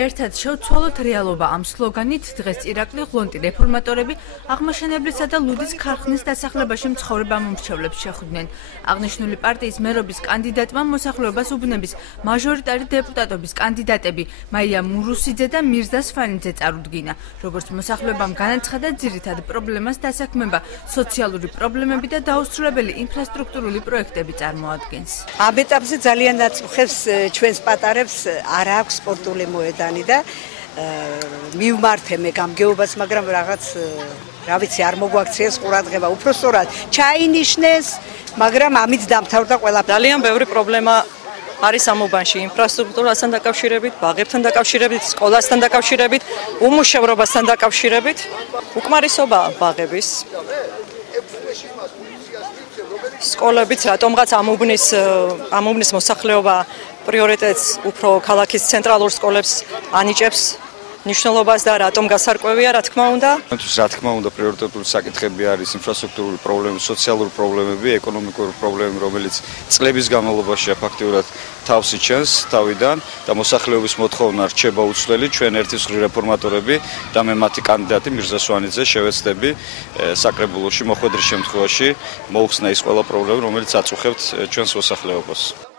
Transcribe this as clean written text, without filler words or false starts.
ერთად შევცვალოთ რეალობა ამ სლოგანით დღეს ირაკლი ღლონტი რეფორმატორები აღმაშენებლისა და ლუდის ქარხნის დასახლებაში მცხოვრებ მომრჩევლებს შეხვდნენ. აღნიშნული პარტიის მერობის კანდიდატმა მოსახლეობას უბნების მაჟორიტარი დეპუტატობის კანდიდატები მაია მურუსიძე და მირზა სვანიძე წარუდგინა. როგორც მოსახლეობამ განაცხადა, ძირითად პრობლემას დასაქმება სოციალური პრობლემები და დაუსრულებელი ინფრასტრუქტურული პროექტები წარმოადგენს. ამ ეტაპზე ძალიან ნაწუხებს ჩვენს პატარებს არ აქვს სპორტული მოედანი და მივმართე მე გამგეობას, მაგრამ რაღაც რა ვიცი არ მოგვაქციეს ყურადღება. უпростоრად ჩაინიშნეს, მაგრამ ამით დამთავრდა ყველაფერი. ძალიან ბევრი პრობლემა არის ამ უბანში, ინფრასტრუქტურასთან დაკავშირებით, ბაღებთან დაკავშირებით, სკოლასთან დაკავშირებით, უმუშევრობასთან დაკავშირებით. უკმარისობა ბაღების სკოლებიც, რატომღაც ამ უბნის მოსახლეობა პრიორიტეტს უფრო ქალაქის ცენტრალურ სკოლებს ანიჭებს ნიშნულობას და რატომ გასარკვევია, რა თქმა უნდა. რა თქმა უნდა, პრიორიტეტული საკითხები არის ინფრასტრუქტურული პრობლემები, სოციალური პრობლემები, ეკონომიკური პრობლემები, რომელიც წლების განმავლობაში ფაქტიურად თავს იჩენს თავიდან და მოსახლეობის მოთხოვნა რჩება უცვლელი. ჩვენ ერთის რეფორმატორები და მე მათი კანდიდატი მირზა სვანიძე შევეცდები საკრებულოში მოხვედრის შემთხვევაში მოუხსნა ის ყველა პრობლემა, რომელიც აწუხებთ ჩვენს მოსახლეობას.